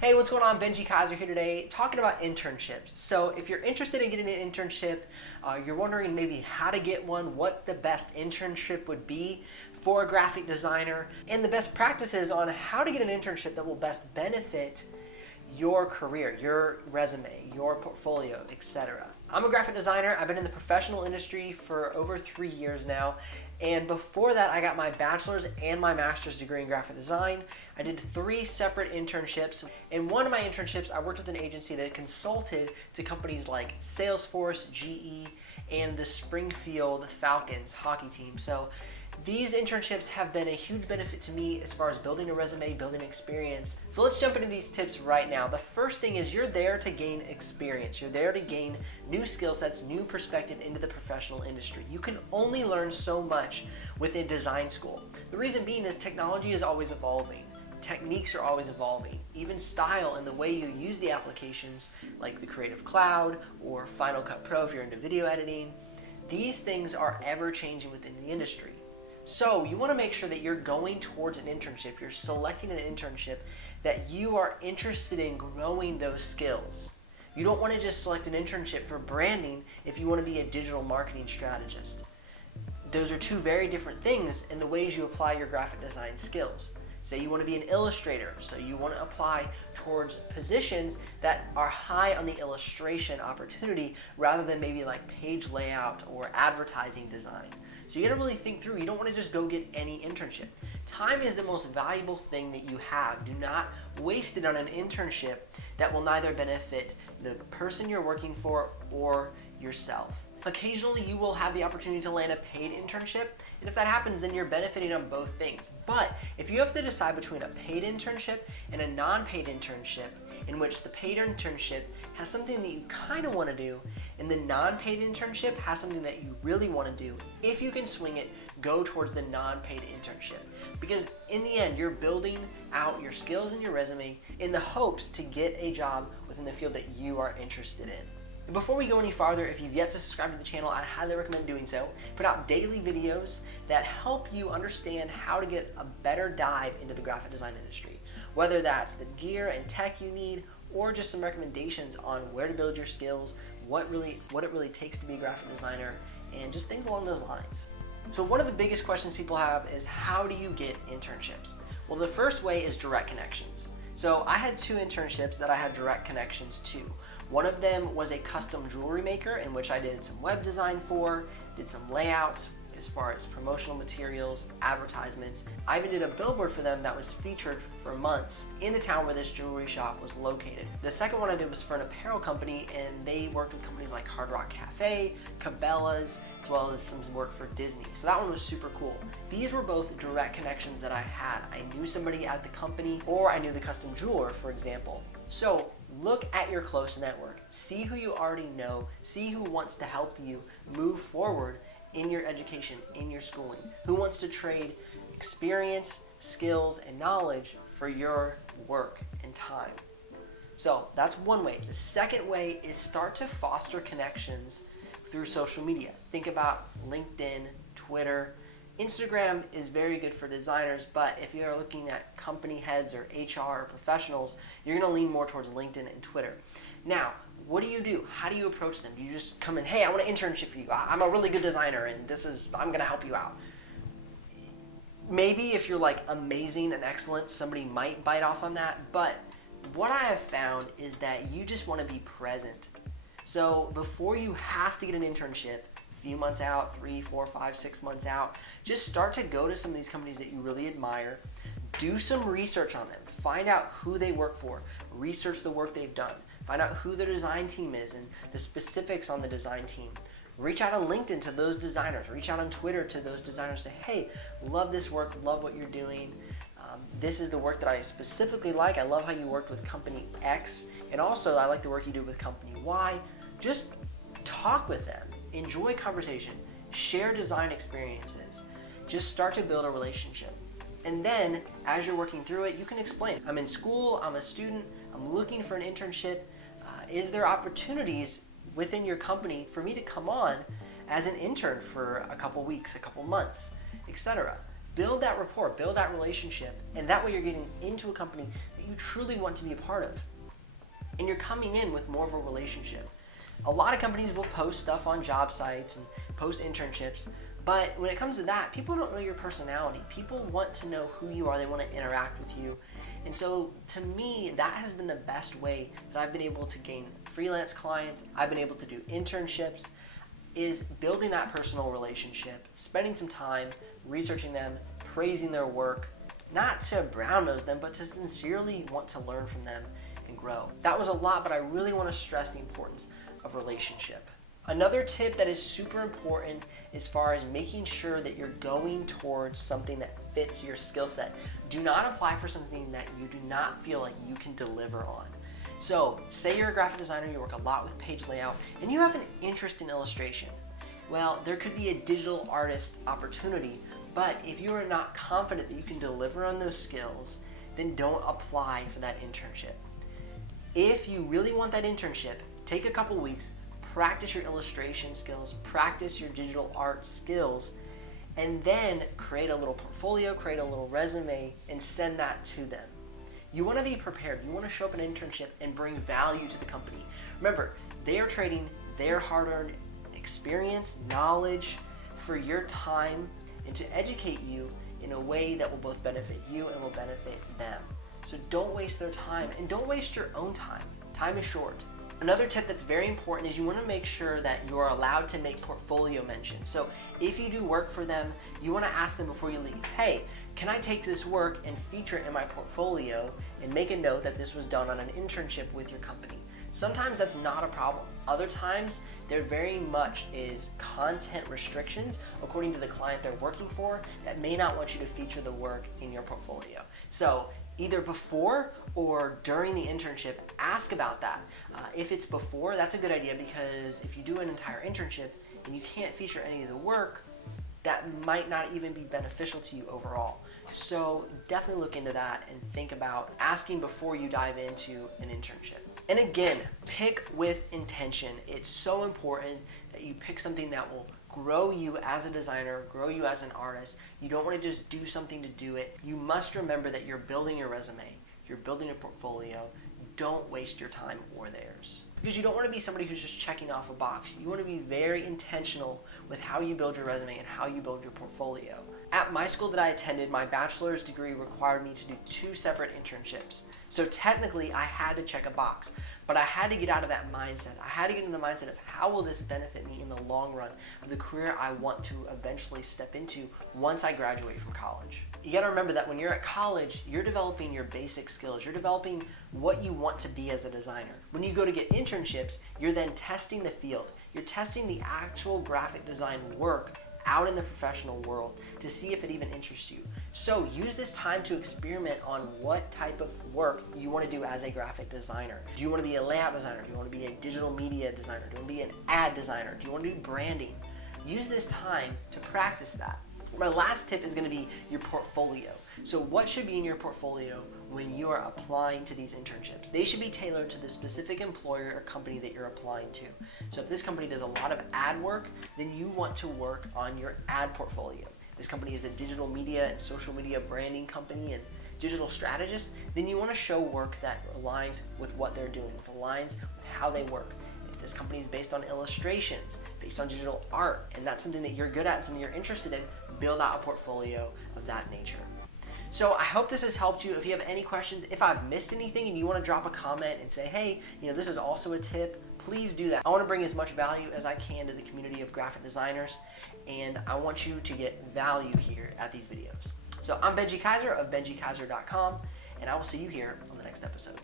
Hey, what's going on? Benji Kaiser here today talking about internships. So if you're interested in getting an internship, you're wondering maybe how to get one, what the best internship would be for a graphic designer, and the best practices on how to get an internship that will best benefit your career, your resume, your portfolio, etc. I'm a graphic designer. I've been in the professional industry for over 3 years now. And before that, I got my bachelor's and my master's degree in graphic design. I did 3 separate internships. In one of my internships, I worked with an agency that consulted to companies like Salesforce, GE, and the Springfield Falcons hockey team. So these internships have been a huge benefit to me as far as building a resume, building experience. So let's jump into these tips right now. The first thing is you're there to gain experience. You're there to gain new skill sets, new perspective into the professional industry. You can only learn so much within design school. The reason being is technology is always evolving. Techniques are always evolving. Even style and the way you use the applications like the Creative Cloud or Final Cut Pro if you're into video editing, these things are ever changing within the industry. So you want to make sure that you're going towards an internship, you're selecting an internship that you are interested in growing those skills. You don't want to just select an internship for branding if you want to be a digital marketing strategist. Those are two very different things in the ways you apply your graphic design skills. Say you want to be an illustrator, so you want to apply towards positions that are high on the illustration opportunity rather than maybe like page layout or advertising design. So you gotta really think through. You don't want to just go get any internship. Time is the most valuable thing that you have. Do not waste it on an internship that will neither benefit the person you're working for or yourself. Occasionally you will have the opportunity to land a paid internship, and if that happens, then you're benefiting on both things. But if you have to decide between a paid internship and a non-paid internship, in which the paid internship has something that you kind of want to do, and the non-paid internship has something that you really want to do, if you can swing it, go towards the non-paid internship. Because in the end, you're building out your skills and your resume in the hopes to get a job within the field that you are interested in. Before we go any farther, if you've yet to subscribe to the channel, I highly recommend doing so. Put out daily videos that help you understand how to get a better dive into the graphic design industry. Whether that's the gear and tech you need, or just some recommendations on where to build your skills, what it really takes to be a graphic designer, and just things along those lines. So one of the biggest questions people have is, how do you get internships? Well, the first way is direct connections. So I had 2 internships that I had direct connections to. One of them was a custom jewelry maker in which I did some web design for, did some layouts as far as promotional materials, advertisements. I even did a billboard for them that was featured for months in the town where this jewelry shop was located. The second one I did was for an apparel company, and they worked with companies like Hard Rock Cafe, Cabela's, as well as some work for Disney. So that one was super cool. These were both direct connections that I had. I knew somebody at the company, or I knew the custom jeweler, for example. So look at your close network. See who you already know. See who wants to help you move forward in your education, in your schooling. Who wants to trade experience, skills, and knowledge for your work and time. So that's one way. The second way is start to foster connections through social media. Think about LinkedIn, Twitter. Instagram is very good for designers, but if you're looking at company heads or HR or professionals, you're gonna lean more towards LinkedIn and Twitter. Now, what do? How do you approach them? Do you just come in, hey, I want an internship for you. I'm a really good designer and I'm gonna help you out. Maybe if you're like amazing and excellent, somebody might bite off on that, but what I have found is that you just wanna be present. So before you have to get an internship, a few months out, 3, 4, 5, 6 months out, just start to go to some of these companies that you really admire, do some research on them, find out who they work for, research the work they've done, find out who their design team is and the specifics on the design team. Reach out on LinkedIn to those designers, reach out on Twitter to those designers, say, hey, love this work, love what you're doing. This is the work that I specifically like. I love how you worked with company X, and also I like the work you do with company Y. Just talk with them. Enjoy conversation, share design experiences, just start to build a relationship. And then, as you're working through it, you can explain, I'm in school, I'm a student, I'm looking for an internship. Is there opportunities within your company for me to come on as an intern for a couple weeks, a couple months, etc. Build that rapport, build that relationship, and that way you're getting into a company that you truly want to be a part of. And you're coming in with more of a relationship. A lot of companies will post stuff on job sites and post internships, but when it comes to that, people don't know your personality. People want to know who you are. They want to interact with you. And so to me, that has been the best way that I've been able to gain freelance clients. I've been able to do internships, is building that personal relationship, spending some time researching them, praising their work, not to brown nose them, but to sincerely want to learn from them and grow. That was a lot, but I really want to stress the importance of relationship. Another tip that is super important as far as making sure that you're going towards something that fits your skill set. Do not apply for something that you do not feel like you can deliver on. So, say you're a graphic designer, you work a lot with page layout, and you have an interest in illustration. Well, there could be a digital artist opportunity, but if you are not confident that you can deliver on those skills, then don't apply for that internship. If you really want that internship, take a couple weeks, practice your illustration skills, practice your digital art skills, and then create a little portfolio, create a little resume, and send that to them. You want to be prepared. You want to show up an internship and bring value to the company. Remember, they are trading their hard-earned experience, knowledge for your time, and to educate you in a way that will both benefit you and will benefit them. So don't waste their time, and don't waste your own time. Time is short. Another tip that's very important is you want to make sure that you are allowed to make portfolio mentions. So if you do work for them, you want to ask them before you leave, hey, can I take this work and feature it in my portfolio and make a note that this was done on an internship with your company? Sometimes that's not a problem. Other times, there very much is content restrictions according to the client they're working for that may not want you to feature the work in your portfolio. So either before or during the internship, ask about that. If it's before, that's a good idea, because if you do an entire internship and you can't feature any of the work, that might not even be beneficial to you overall. So definitely look into that and think about asking before you dive into an internship. And again, pick with intention. It's so important that you pick something that will grow you as a designer, grow you as an artist. You don't want to just do something to do it. You must remember that you're building your resume, you're building a portfolio. Don't waste your time or theirs. Because you don't want to be somebody who's just checking off a box. You want to be very intentional with how you build your resume and how you build your portfolio. At my school that I attended, my bachelor's degree required me to do 2 separate internships. So technically, I had to check a box, but I had to get out of that mindset. I had to get in the mindset of how will this benefit me in the long run of the career I want to eventually step into once I graduate from college. You gotta remember that when you're at college, you're developing your basic skills. You're developing what you want to be as a designer. When you go to get internships, you're then testing the field. You're testing the actual graphic design work out in the professional world to see if it even interests you. So use this time to experiment on what type of work you want to do as a graphic designer. Do you want to be a layout designer? Do you want to be a digital media designer? Do you want to be an ad designer? Do you want to do branding? Use this time to practice that. My last tip is going to be your portfolio. So what should be in your portfolio when you are applying to these internships? They should be tailored to the specific employer or company that you're applying to. So if this company does a lot of ad work, then you want to work on your ad portfolio. This company is a digital media and social media branding company and digital strategist, then you want to show work that aligns with what they're doing, aligns with how they work. If this company is based on illustrations, based on digital art, and that's something that you're good at, something you're interested in, build out a portfolio of that nature. So I hope this has helped you. If you have any questions, if I've missed anything and you want to drop a comment and say, hey, this is also a tip, please do that. I want to bring as much value as I can to the community of graphic designers, and I want you to get value here at these videos. So I'm Benji Kaiser of BenjiKaiser.com, and I will see you here on the next episode.